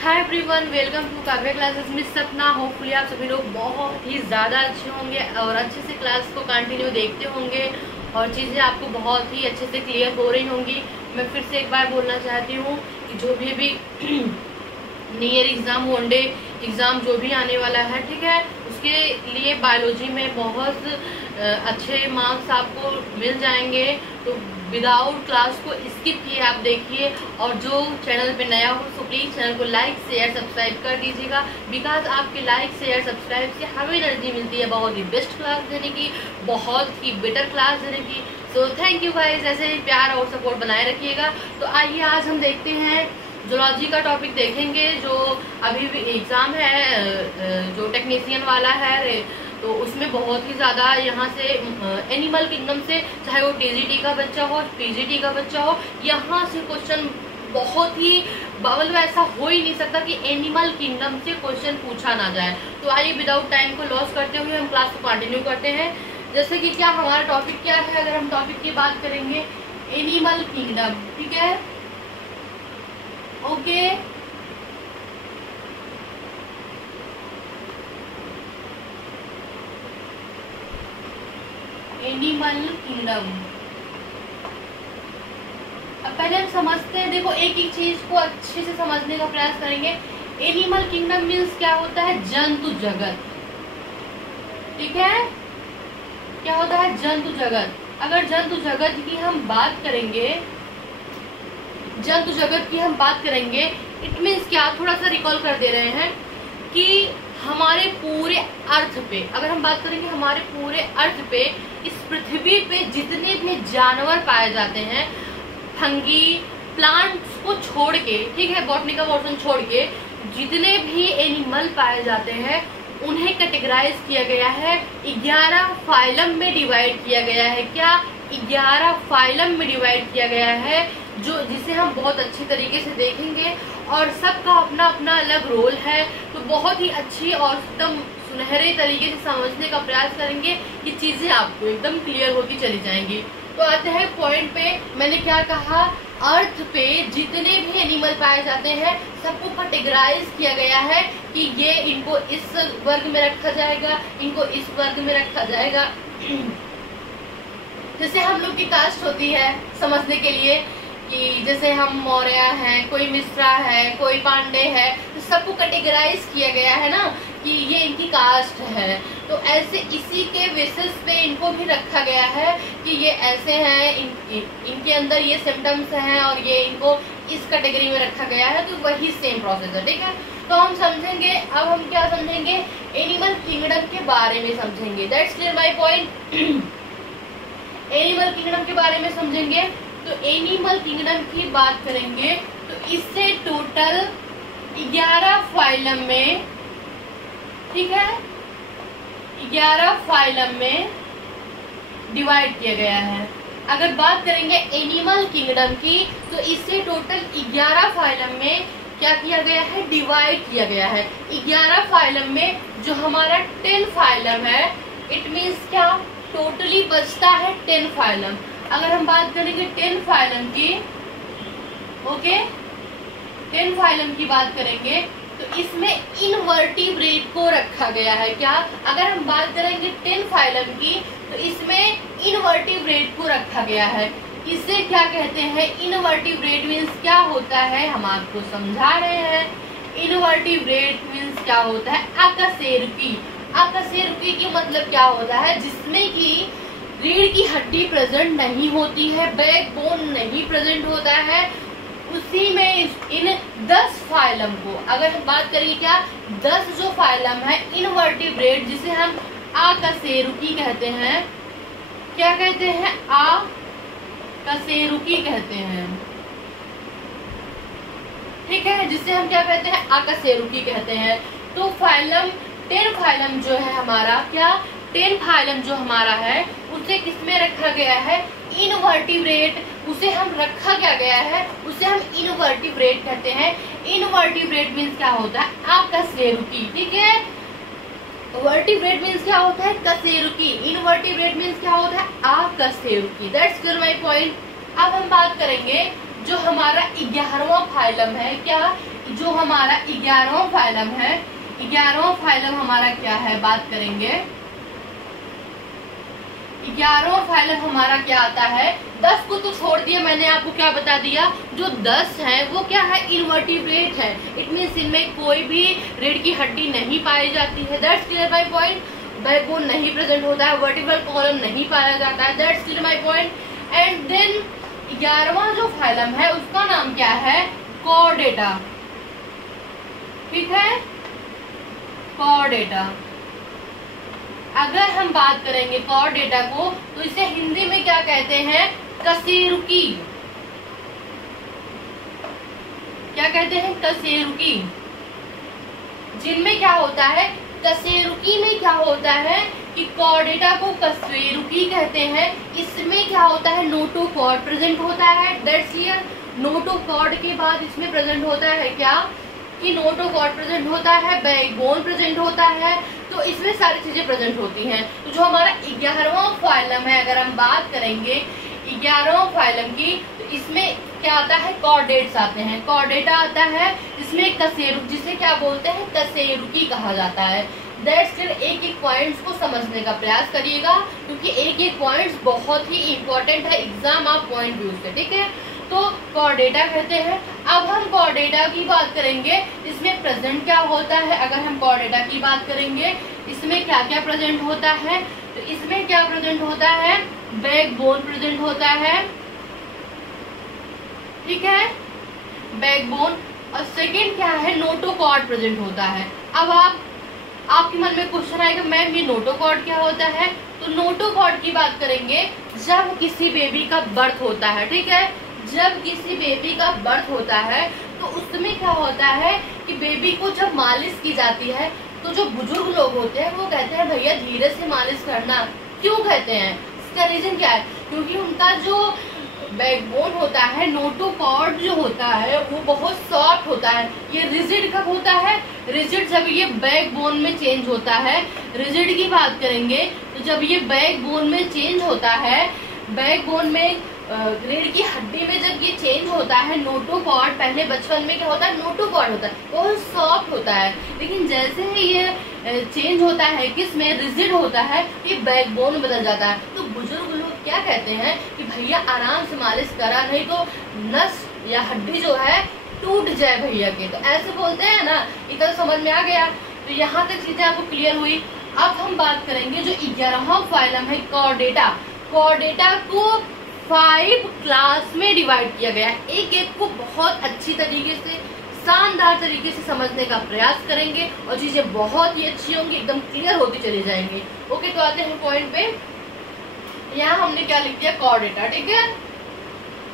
Hi everyone, welcome to Kavya classes miss Sapna. Hopefully आप सभी लोग बहुत ही ज़्यादा अच्छे होंगे और अच्छे से क्लास को कंटिन्यू देखते होंगे और चीज़ें आपको बहुत ही अच्छे से क्लियर हो रही होंगी। मैं फिर से एक बार बोलना चाहती हूँ कि जो भी अभी नियर एग्ज़ाम, वनडे एग्ज़ाम जो भी आने वाला है, ठीक है, उसके लिए बायोलॉजी में बहुत अच्छे मार्क्स आपको मिल जाएंगे। तो विदाउट क्लास को स्किप किए आप देखिए, और जो चैनल पे नया हो सो प्लीज़ चैनल को लाइक शेयर सब्सक्राइब कर दीजिएगा। बिकॉज आपके लाइक शेयर सब्सक्राइब से हमें एनर्जी मिलती है बहुत ही बेस्ट क्लास देने की, बहुत ही बेटर क्लास देने की। सो थैंक यू गाइस, ऐसे ही प्यार और सपोर्ट बनाए रखिएगा। तो आइए आज हम देखते हैं जूलॉजी का टॉपिक देखेंगे, जो अभी भी एग्ज़ाम है जो टेक्नीशियन वाला है, तो उसमें बहुत ही ज़्यादा यहाँ से एनिमल किंगडम से, चाहे वो टीजीटी का बच्चा हो, पीजीटी का बच्चा हो, यहाँ से क्वेश्चन बहुत ही मतलब ऐसा हो ही नहीं सकता कि एनिमल किंगडम से क्वेश्चन पूछा ना जाए। तो आइए विदाउट टाइम को लॉस करते हुए हम क्लास को कंटिन्यू करते हैं। जैसे कि क्या हमारा टॉपिक क्या है, अगर हम टॉपिक की बात करेंगे एनिमल किंगडम, ठीक है, ओके। एनिमल किंगडम, अब पहले हम समझते हैं। देखो, एक एक चीज को अच्छे से समझने का प्रयास करेंगे। एनिमल किंगडम मीन्स क्या होता है? जंतु जगत, ठीक है। क्या होता है? जंतु जगत। अगर जंतु जगत की हम बात करेंगे, जंतु जगत की हम बात करेंगे, इट मीन्स क्या, थोड़ा सा रिकॉल कर दे रहे हैं कि हमारे पूरे अर्थ पे, अगर हम बात करेंगे हमारे पूरे अर्थ पे, इस पृथ्वी पे जितने भी जानवर पाए जाते हैं, फंगी प्लांट्स को छोड़ के, ठीक है, बॉटनी का पोर्शन छोड़ के, जितने भी एनिमल पाए जाते हैं उन्हें कैटेगराइज किया गया है, 11 फाइलम में डिवाइड किया गया है। क्या? 11 फाइलम में डिवाइड किया गया है, जो जिसे हम बहुत अच्छी तरीके से देखेंगे और सबका अपना अपना अलग रोल है। तो बहुत ही अच्छी और एकदम सुनहरे तरीके से समझने का प्रयास करेंगे, ये चीजें आपको एकदम क्लियर होती चली जाएंगी। तो आते हैं पॉइंट पे। मैंने क्या कहा? अर्थ पे जितने भी एनिमल पाए जाते हैं सबको कैटेगराइज किया गया है कि ये इनको इस वर्ग में रखा जाएगा, इनको इस वर्ग में रखा जाएगा। जैसे हम लोग की कास्ट होती है समझने के लिए, कि जैसे हम मौर्य हैं, कोई मिश्रा है, कोई पांडे है, तो सबको कैटेगराइज किया गया है ना कि ये इनकी कास्ट है। तो ऐसे इसी के बेसिस पे इनको भी रखा गया है कि ये ऐसे हैं, इनके अंदर ये सिम्टम्स हैं और ये इनको इस कैटेगरी में रखा गया है। तो वही सेम प्रोसेस है, ठीक है। तो हम समझेंगे, अब हम क्या समझेंगे? एनिमल किंगडम के बारे में समझेंगे। That's clear my point. Animal kingdom के बारे में समझेंगे। तो एनिमल किंगडम की बात करेंगे तो इससे टोटल 11 फाइलम में, ठीक है, 11 फाइलम में डिवाइड किया गया है। अगर बात करेंगे एनिमल किंगडम की तो इससे टोटल 11 फाइलम में क्या किया गया है? डिवाइड किया गया है। 11 फाइलम में जो हमारा 10 फाइलम है, इट मीन्स क्या, टोटली बचता है 10 फाइलम। अगर हम बात करेंगे 10 फाइलम की, ओके, 10 फाइलम की बात करेंगे तो इसमें इनवर्टिब्रेट को रखा गया है। क्या? अगर हम बात करेंगे 10 फाइलम की तो इसमें इनवर्टिब्रेट को रखा गया है। इसे क्या कहते हैं? इनवर्टिब्रेट मीन्स क्या होता है, हम आपको समझा रहे हैं। इनवर्टिब्रेट मीन्स क्या होता है? अकशेरुकी। अकशेरुकी की मतलब क्या होता है? जिसमें कि रीढ़ की हड्डी प्रेजेंट नहीं होती है, बैकबोन नहीं प्रेजेंट होता है, उसी में इन 10 फाइलम को, अगर हम बात करेंगे क्या, 10 जो फाइलम है इनवर्टिब्रेट, जिसे हम अकशेरुकी कहते हैं। क्या कहते हैं? अकशेरुकी कहते हैं, ठीक है, जिसे हम क्या कहते हैं? अकशेरुकी कहते हैं। तो फाइलम 10 फाइलम जो है हमारा, क्या 10 फाइलम जो हमारा है उसे किसमें रखा गया है? इनवर्टिब्रेट। उसे हम रखा क्या गया है? उसे हम इनवर्टिब्रेट कहते हैं। इनवर्टिब्रेट मीन्स क्या होता है? अकशेरुकी, ठीक है। वर्टिब्रेट मीन्स क्या होता है? कशेरुकी। इनवर्टिब्रेट मीन्स क्या होता है? अकशेरुकी। That's clear my point. अब हम बात करेंगे जो हमारा 11वां फाइलम है, क्या जो हमारा 11वां फाइलम है, 11वां फाइलम हमारा क्या है, बात करेंगे 11वां फाइलम हमारा क्या आता है। 10 को तो छोड़ दिया, मैंने आपको क्या बता दिया, जो 10 है वो क्या है, इनवर्टिब्रेट है। इट मीन्स इनमें कोई भी रीढ़ की हड्डी नहीं पाई जाती है। That's clear my point. Backbone नहीं प्रेजेंट होता है, वर्टिब्रल कॉलम नहीं पाया जाता है। That's clear my point. And then 11वां जो फाइलम है उसका नाम क्या है, कॉर्डेटा। ठीक है, कॉर्डेटा। अगर हम बात करेंगे कॉर्डेटा को तो इसे हिंदी में क्या कहते हैं, कशेरुकी। क्या कहते हैं, कशेरुकी। जिनमें क्या होता है, कशेरुकी में क्या होता है कि कॉर्डेटा को कशेरुकी कहते हैं। इसमें क्या होता है, नोटोकॉर्ड प्रेजेंट होता है। That's clear. नोटोकॉर्ड के बाद इसमें प्रेजेंट होता है क्या, कि नोटोकॉर्ड प्रेजेंट होता है, बैकबोन प्रेजेंट होता है। तो इसमें सारी चीजें प्रेजेंट होती हैं। तो जो हमारा 11वां फाइलम है, अगर हम बात करेंगे 11वां फाइलम की, तो इसमें क्या आता है, कॉर्डेट्स आते हैं। कॉर्डेटा आता है, इसमें कशेरुकी, जिसे क्या बोलते हैं, कशेरुकी कहा जाता है। That's clear. एक एक पॉइंट्स को समझने का प्रयास करिएगा, क्योंकि एक एक पॉइंट्स बहुत ही इंपॉर्टेंट है एग्जाम आप पॉइंट व्यू से। ठीक है, तो कॉर्डेटा कहते हैं। अब हम कॉर्डेटा की बात करेंगे, इसमें प्रेजेंट क्या होता है। अगर हम कॉर्डेटा की बात करेंगे, इसमें क्या क्या प्रेजेंट होता है, तो इसमें क्या प्रेजेंट होता है, बैकबोन प्रेजेंट होता है। ठीक है, बैकबोन। और सेकेंड क्या है, नोटोकॉर्ड प्रेजेंट होता है। अब आपके मन में क्वेश्चन आएगा, मैम ये नोटोकॉर्ड क्या होता है। तो नोटोकॉर्ड की बात करेंगे जब किसी बेबी का बर्थ होता है। ठीक है, जब किसी बेबी का बर्थ होता है तो उसमें क्या होता है कि बेबी को जब मालिश की जाती है, तो जो बुजुर्ग लोग होते हैं वो कहते हैं भैया धीरे से मालिश करना। क्यों कहते हैं, इसका रीजन क्या है, क्योंकि उनका जो बैकबोन होता है, नोटोकॉर्ड जो होता है वो बहुत सॉफ्ट होता है। ये रिजिड कब होता है, रिजिड जब ये बैकबोन में चेंज होता है। रिजिड की बात करेंगे तो जब ये बैकबोन में चेंज होता है, बैकबोन में रीढ़ की हड्डी में जब ये चेंज होता है, नोटोकॉर्ड पहले बचपन में क्या होता है, नोटोकॉर्ड होता है, बहुत सॉफ्ट होता है। लेकिन जैसे ही ये चेंज होता है, किस में, रिजिड होता है, ये बैकबोन बदल जाता है। तो बुजुर्ग लोग क्या कहते हैं कि भैया आराम से मालिश करा, नहीं तो नस या हड्डी जो है टूट जाए भैया के। तो ऐसे बोलते हैं ना, इतना समझ में आ गया। तो यहाँ तक चीजें आपको क्लियर हुई। अब हम बात करेंगे जो 11वां फाइलम है, कॉर्डेटा। कॉर्डेटा को 5 क्लास में डिवाइड किया गया है। एक एक को बहुत अच्छी तरीके से, शानदार तरीके से समझने का प्रयास करेंगे और चीजें बहुत ही अच्छी होंगी, एकदम क्लियर होती चली जाएंगी। ओके, तो आते हैं पॉइंट पे। यहाँ हमने क्या लिख दिया, कॉर्डेटा। ठीक है,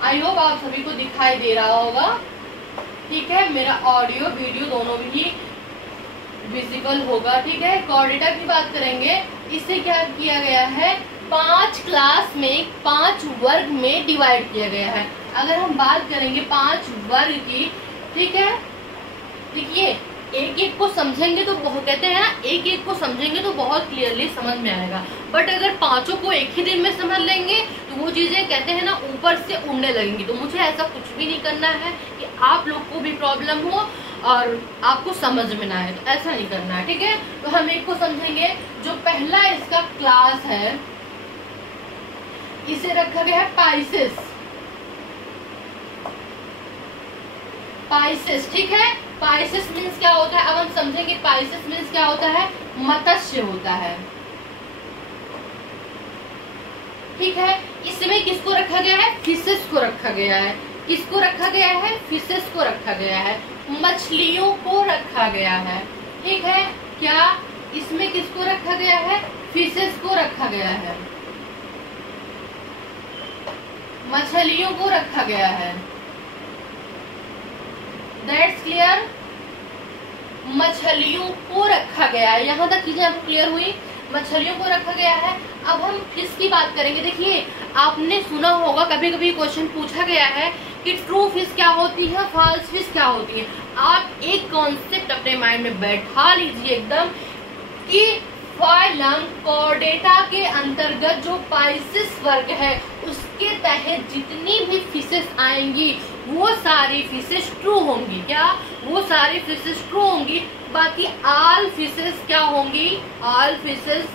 आई होप आप सभी को दिखाई दे रहा होगा। ठीक है, मेरा ऑडियो वीडियो दोनों भी विजिबल होगा। ठीक है, कॉर्डेटा की बात करेंगे, इसे क्या किया गया है, 5 क्लास में 5 वर्ग में डिवाइड किया गया है। अगर हम बात करेंगे 5 वर्ग की, ठीक है, देखिए एक एक को समझेंगे तो बहुत, कहते हैं ना, एक एक को समझेंगे तो बहुत क्लियरली समझ में आएगा। बट अगर पांचों को एक ही दिन में समझ लेंगे तो वो चीजें, कहते हैं ना, ऊपर से उड़ने लगेंगी। तो मुझे ऐसा कुछ भी नहीं करना है कि आप लोग को भी प्रॉब्लम हो और आपको समझ में ना आए, तो ऐसा नहीं करना है। ठीक है, तो हम एक को समझेंगे। जो पहला इसका क्लास है, इसे रखा गया है पाइसेस। पाइसेस, ठीक है, पाइसेस मीन्स क्या होता है, अब हम समझेंगे पाइसेस मीन्स क्या होता है, मत्स्य होता है। ठीक है, इसमें किसको रखा गया है, फिशेस को रखा गया है। किसको रखा गया है, फिशेस को रखा गया है, मछलियों को रखा गया है। ठीक है, क्या इसमें किसको रखा गया है, फिशेस को रखा गया है, मछलियों को रखा गया है। दैट्स क्लियर, मछलियों को रखा गया है। यहाँ तक चीजें आपको क्लियर हुई, मछलियों को रखा गया है। अब हम फिश की बात करेंगे। देखिए, आपने सुना होगा, कभी कभी क्वेश्चन पूछा गया है कि ट्रू फिश क्या होती है, फॉल्स फिश क्या होती है। आप एक कॉन्सेप्ट अपने माइंड में बैठा लीजिए एकदम, कि फाइलम कॉर्डेटा के अंतर्गत जो पाइसेस वर्ग है उसके तहत जितनी भी फिशेस आएंगी वो सारी फिशेस ट्रू होंगी। क्या? वो सारी फिशेस ट्रू होंगी। बाकी ऑल फिशेस क्या होंगी? ऑल फिशेस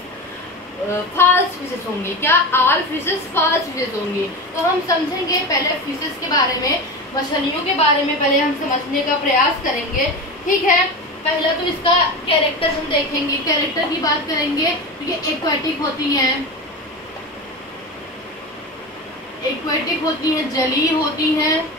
फॉल्स फिशेस होंगी। क्या? ऑल फिशेस फॉल्स फिशेस होंगी। तो हम समझेंगे पहले फिशेस के बारे में, मछलियों के बारे में पहले हम समझने का प्रयास करेंगे। ठीक है, पहला तो इसका कैरेक्टर हम देखेंगे। कैरेक्टर की बात करेंगे तो ये एक्वेटिक होती हैं, एक्वेटिक होती हैं, जलीय होती हैं।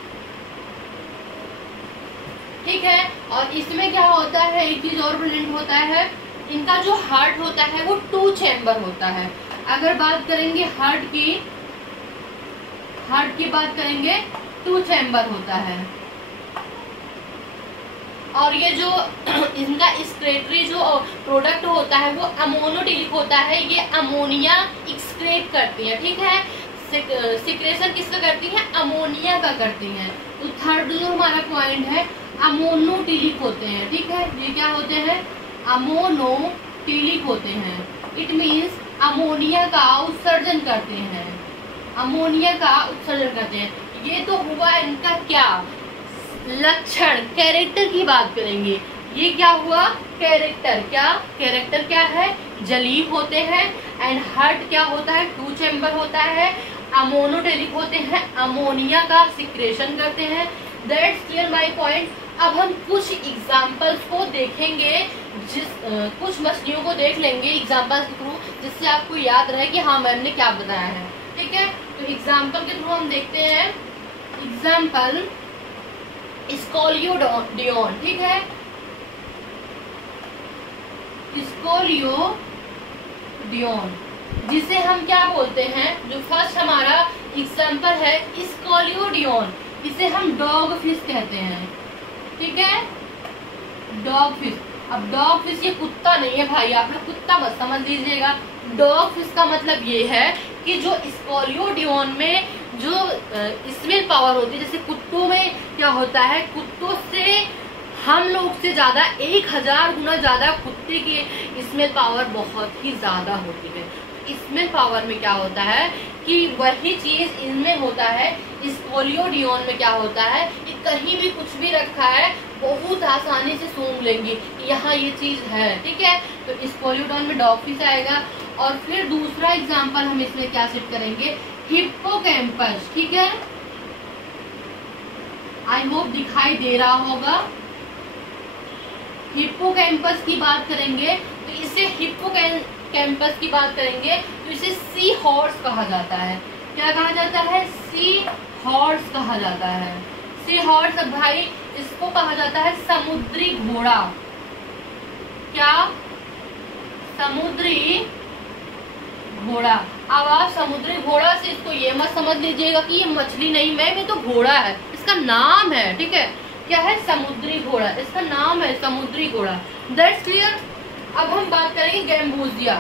ठीक है, और इसमें क्या होता है, एक चीज और प्रेजेंट होता है, इनका जो हार्ट होता है वो 2 चैम्बर होता है। अगर बात करेंगे हार्ट की बात करेंगे 2 चैम्बर होता है। और ये जो इनका एक्सक्रेटरी जो प्रोडक्ट होता है वो अमोनोटिलिक होता है। ये अमोनिया एक्सक्रेट करती है। ठीक है, सिक्रेशन किसका करती है? अमोनिया का करती हैं। तो थर्ड जो हमारा पॉइंट है, अमोनोटिलिक होते हैं। ठीक है, ये क्या होते हैं? अमोनोटिलिक होते हैं। इट मीन्स अमोनिया का उत्सर्जन करते हैं, अमोनिया का उत्सर्जन करते हैं। ये तो हुआ इनका क्या लक्षण। कैरेक्टर की बात करेंगे, ये क्या हुआ? कैरेक्टर। क्या? कैरेक्टर क्या है? जलीय होते हैं। एंड हार्ट क्या होता है? 2 चैम्बर होता है। अमोनोटेलिक होते हैं, अमोनिया का सिक्रेशन करते हैं। That's clear my point. अब हम कुछ एग्जाम्पल्स को देखेंगे, कुछ मछलियों को देख लेंगे एग्जाम्पल्स के थ्रू, जिससे आपको याद रहे कि हाँ मैम ने क्या बताया है। ठीक है, तो एग्जाम्पल के थ्रू हम देखते हैं। एग्जाम्पल स्कोलियोडियन। ठीक है, स्कोलियोडियन, जिसे हम क्या बोलते हैं, जो फर्स्ट हमारा एग्जाम्पल है स्कोलियोडियन, इसे हम डॉग फिश कहते हैं। ठीक है, डॉग फिश। अब डॉग फिश ये कुत्ता नहीं है भाई, आप लोग कुत्ता मत समझ लीजिएगा। डॉग फिश का मतलब ये है कि जो स्कोलियोडियन में जो स्मेल पावर होती है, जैसे कुत्तों में क्या होता है, कुत्तों से हम लोग से ज्यादा 1000 गुना ज्यादा कुत्ते की स्मेल पावर बहुत ही ज्यादा होती है। स्मेल पावर में क्या होता है कि वही चीज इनमें होता है, स्कोलियोडियन में क्या होता है कि कहीं भी कुछ भी रखा है बहुत आसानी से सूंघ लेंगे कि यहाँ ये चीज है। ठीक है, तो स्कोलियोडियन में डॉग फिश आएगा। और फिर दूसरा एग्जाम्पल हम इसमें क्या सेट करेंगे, हिप्पोकैम्पस। ठीक है, आई होप दिखाई दे रहा होगा। हिप्पोकैम्पस की बात करेंगे तो इसे हिप्पोकैम्पस की बात करेंगे तो इसे सी हॉर्स कहा जाता है। क्या कहा जाता है? सी हॉर्स कहा जाता है। सी हॉर्स भाई इसको कहा जाता है समुद्री घोड़ा। क्या? समुद्री घोड़ा। अब आप समुद्री घोड़ा से इसको ये मत समझ लीजिएगा कि ये मछली नहीं मैम, ये तो घोड़ा है, इसका नाम है। ठीक है, क्या है? समुद्री घोड़ा, इसका नाम है समुद्री घोड़ा। That's clear. अब हम बात करेंगे गैम्बूजिया।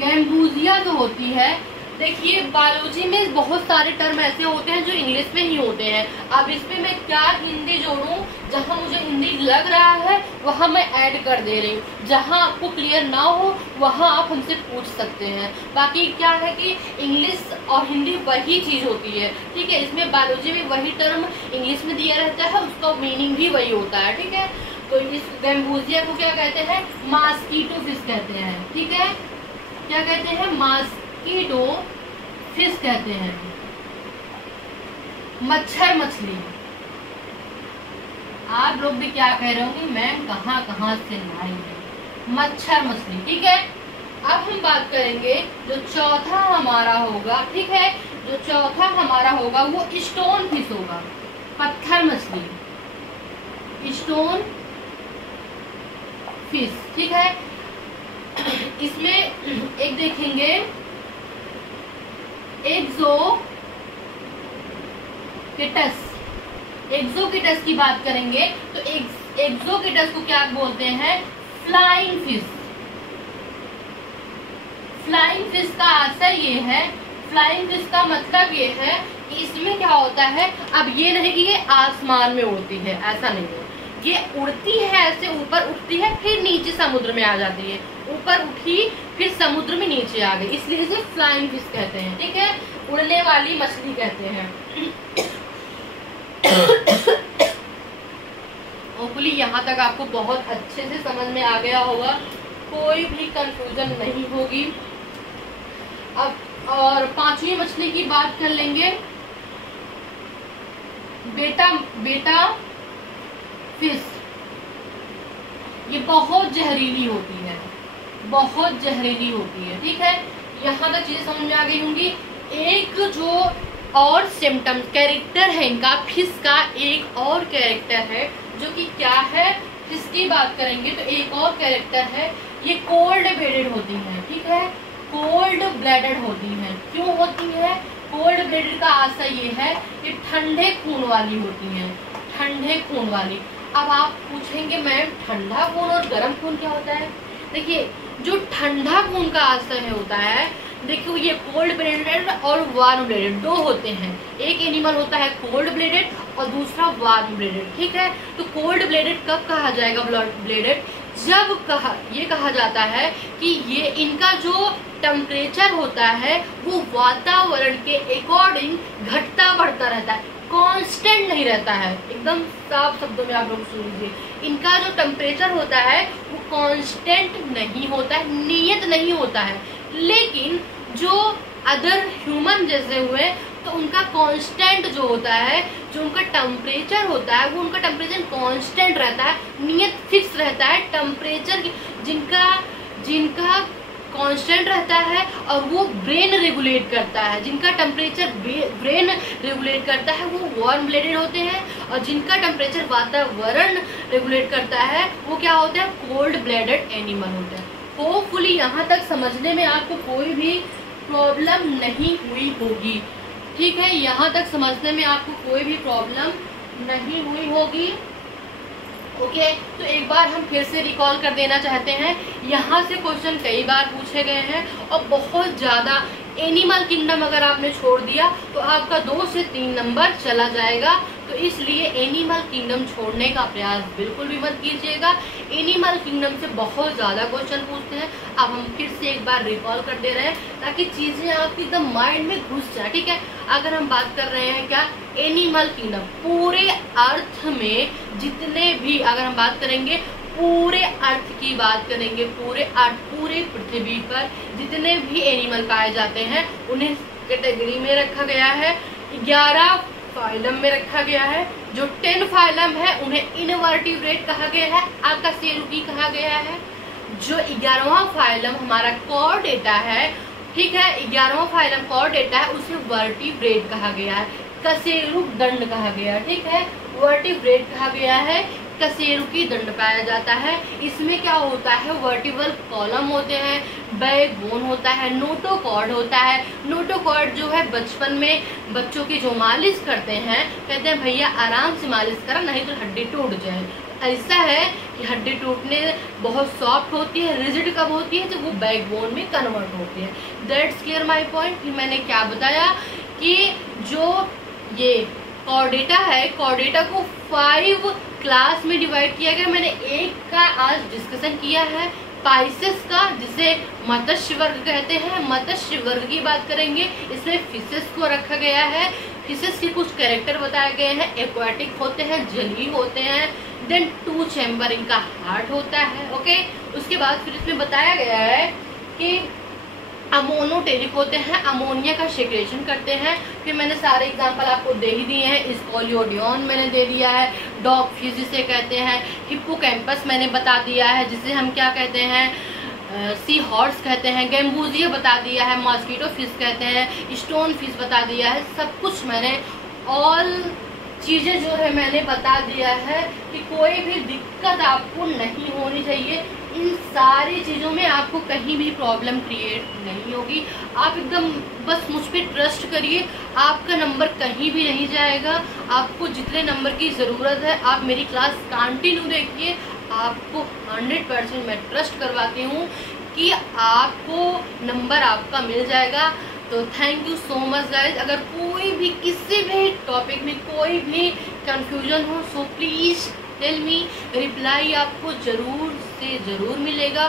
गैम्बूजिया जो होती है, देखिए बायोलॉजी में बहुत सारे टर्म ऐसे होते हैं जो इंग्लिश में ही होते हैं। अब इसमें मैं क्या हिंदी जोड़ूं, जहां मुझे हिंदी लग रहा है वहां मैं ऐड कर दे रही हूँ। जहां आपको क्लियर ना हो वहां आप हमसे पूछ सकते हैं। बाकी क्या है कि इंग्लिश और हिंदी वही चीज होती है। ठीक है, इसमें बायोलॉजी में वही टर्म इंग्लिश में दिया रहता है, उसका मीनिंग भी वही होता है। ठीक है, तो इस गैम्बूजिया को क्या कहते हैं? मॉस्किटो फिश कहते हैं। ठीक है, क्या कहते हैं? मॉस्किटो फिश कहते हैं। मच्छर मछली। आप लोग भी क्या कह रहे होंगे, मैम कहाँ कहाँ से लाई है? मच्छर मछली। ठीक है, अब हम बात करेंगे जो चौथा हमारा होगा। ठीक है, जो चौथा हमारा होगा वो स्टोन फिश होगा, पत्थर मछली, स्टोन फिश। ठीक है, इसमें एक देखेंगे एक्सोकिटस की बात करेंगे तो एक्सोकिटस को क्या बोलते हैं? Flying fish. फ्लाइंग फिश का आशय ये है, फ्लाइंग फिश का मतलब ये है कि इसमें क्या होता है, अब ये नहीं कि ये आसमान में उड़ती है, ऐसा नहीं है, ये उड़ती है, ऐसे ऊपर उठती है फिर नीचे समुद्र में आ जाती है, ऊपर उठी फिर समुद्र में नीचे आ गई, इसलिए इसे फ्लाइंग फिश कहते हैं। ठीक है, उड़ने वाली मछली कहते हैं। होपफुली यहाँ तक आपको बहुत अच्छे से समझ में आ गया होगा, कोई भी कंफ्यूजन नहीं होगी। अब और पांचवी मछली की बात कर लेंगे, बेटा फिश। ये बहुत जहरीली होती है, बहुत जहरीली होती है। ठीक है, यहाँ तक चीजें समझ में आ गई होंगी। एक जो और सिम्टम कैरेक्टर है इनका, फिश का एक और कैरेक्टर है जो कि क्या है, फिश की बात करेंगे तो एक और कैरेक्टर है, ये कोल्ड ब्लडेड होती है। ठीक है, कोल्ड ब्लडेड होती है। क्यों होती है? कोल्ड ब्लडेड का आशय ये है कि ठंडे खून वाली होती है, ठंडे खून वाली। अब आप पूछेंगे मैम ठंडा खून और गर्म खून क्या होता है? देखिए, जो ठंडा खून का आशय होता है, देखिए ये कोल्ड ब्लडेड और वार्म ब्लडेड दो होते हैं। एक एनिमल होता है कोल्ड ब्लडेड और दूसरा वार्म ब्लडेड। ठीक है, तो कोल्ड ब्लडेड कब कहा जाएगा ब्लडेड? जब ये कहा जाता है कि ये इनका जो टेम्परेचर होता है वो वातावरण के अकॉर्डिंग घटता बढ़ता रहता है, कांस्टेंट नहीं रहता है। एकदम साफ शब्दों में आप लोग सुन लीजिए, इनका जो टेम्परेचर होता है वो कांस्टेंट नहीं होता है, नियत नहीं होता है। लेकिन जो अदर ह्यूमन जैसे हुए तो उनका कांस्टेंट जो होता है, जो उनका टेम्परेचर होता है वो उनका टेम्परेचर कांस्टेंट रहता है, नियत फिक्स रहता है। टेम्परेचर जिनका कांस्टेंट रहता है और वो ब्रेन रेगुलेट करता है, जिनका टेम्परेचर ब्रेन रेगुलेट करता है वो वार्म ब्लडेड होते हैं, और जिनका टेम्परेचर वातावरण रेगुलेट करता है वो क्या होता है, कोल्ड ब्लडेड एनिमल होता है। होपफुली यहाँ तक समझने में आपको कोई भी प्रॉब्लम नहीं हुई होगी। ठीक है, यहाँ तक समझने में आपको कोई भी प्रॉब्लम नहीं हुई होगी। ओके, तो एक बार हम फिर से रिकॉल कर देना चाहते हैं। यहाँ से क्वेश्चन कई बार पूछे गए हैं और बहुत ज्यादा। एनिमल किंगडम अगर आपने छोड़ दिया तो आपका 2 से 3 नंबर चला जाएगा, तो इसलिए एनिमल किंगडम छोड़ने का प्रयास बिल्कुल भी मत कीजिएगा। एनिमल किंगडम से बहुत ज्यादा क्वेश्चन पूछते हैं। अब हम फिर से एक बार रिकॉल कर दे रहे हैं ताकि चीजें आपकी एकदम माइंड में घुस जाए। ठीक है, अगर हम बात कर रहे हैं क्या, एनिमल किंगडम, पूरे अर्थ में जितने भी, अगर हम बात करेंगे पूरे अर्थ की बात करेंगे, पूरे अर्थ, पूरे पृथ्वी पर जितने भी एनिमल पाए जाते हैं उन्हें कैटेगरी में रखा गया है, 11 फाइलम में रखा गया है। जो 10 फाइलम है उन्हें इनवर्टिब्रेट कहा गया है, अकशेरुकी कहा गया है। जो 11वां फाइलम हमारा कॉर्डेटा है, ठीक है, 11वां फाइलम कॉर्डेटा है, उसे वर्टिब्रेट कहा गया है, कशेरुकदंड कहा गया है। ठीक है, वर्टिब्रेट कहा गया है, कशेरुकी दंड पाया जाता है। इसमें क्या होता है, वर्टिबल कॉलम होते हैं, बैकबोन होता है, नोटोकॉर्ड होता है। नोटोकॉर्ड जो है बचपन में बच्चों की जो मालिश करते हैं, कहते हैं भैया आराम से मालिश करा नहीं तो हड्डी टूट जाए। ऐसा है कि हड्डी टूटने बहुत सॉफ्ट होती है, रिजिड कब होती है, जब वो बैकबोन में कन्वर्ट होती है। That's clear my point. मैंने क्या बताया कि जो ये कॉर्डेटा है, कॉर्डेटा को 5 क्लास में डिवाइड किया गया। मैंने एक का आज डिस्कशन किया है, पाइसेस का, जिसे मत्स्य वर्ग कहते हैं। मत्स्य वर्ग की बात करेंगे, इसमें फिशेस को रखा गया है। फिशेस के कुछ कैरेक्टर बताए गए हैं, एक्वाटिक होते हैं, जलीय होते हैं। देन 2 चैम्बर इनका हार्ट होता है। ओके, उसके बाद फिर इसमें बताया गया है कि अमोनोटेरिक होते हैं, अमोनिया का सेक्रेशन करते हैं। फिर मैंने सारे एग्जांपल आपको दे ही दिए हैं। स्कोलियोडियन मैंने दे दिया है, डॉग फिश जिसे कहते हैं, हिप्पोकैम्पस मैंने बता दिया है जिसे हम क्या कहते हैं, सी हॉर्स कहते हैं, गैम्बूजिया बता दिया है, मॉस्किटो फिश कहते हैं, स्टोन फिश बता दिया है। सब कुछ मैंने ऑल चीजें जो है मैंने बता दिया है कि कोई भी दिक्कत आपको नहीं होनी चाहिए। इन सारी चीजों में आपको कहीं भी प्रॉब्लम क्रिएट नहीं होगी। आप एकदम बस मुझ पर ट्रस्ट करिए, आपका नंबर कहीं भी नहीं जाएगा। आपको जितने नंबर की ज़रूरत है आप मेरी क्लास कंटिन्यू देखिए, आपको 100% मैं ट्रस्ट करवाती हूँ कि आपको नंबर आपका मिल जाएगा। तो thank you so much guys. अगर कोई भी किसी भी टॉपिक में कोई भी कंफ्यूजन हो so please tell me, reply आपको जरूर से जरूर मिलेगा।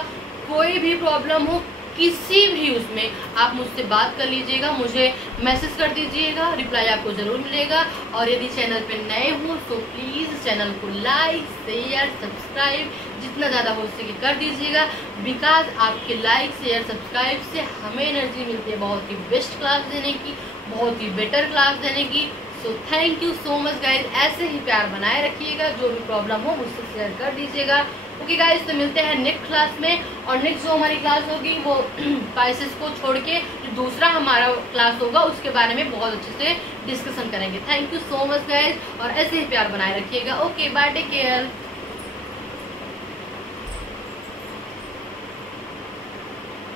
कोई भी प्रॉब्लम हो किसी भी उसमें आप मुझसे बात कर लीजिएगा, मुझे मैसेज कर दीजिएगा, रिप्लाई आपको जरूर मिलेगा। और यदि चैनल पे नए हो तो प्लीज़ चैनल को लाइक शेयर सब्सक्राइब जितना ज़्यादा हो सके कर दीजिएगा, बिकॉज आपके लाइक शेयर सब्सक्राइब से हमें एनर्जी मिलती है बहुत ही बेस्ट क्लास देने की, बहुत ही बेटर क्लास देने की। So thank you so much guys. ऐसे ही प्यार बनाए रखिएगा, जो भी प्रॉब्लम हो मुझसे शेयर कर दीजिएगा। ओके गाइज, तो मिलते हैं नेक्स्ट क्लास में। और नेक्स्ट जो हमारी क्लास होगी वो स्पाइसेस को छोड़ के जो दूसरा हमारा क्लास होगा उसके बारे में बहुत अच्छे से डिस्कशन करेंगे। Thank you so much guys, और ऐसे ही प्यार बनाए रखिएगा। Okay bye, take care.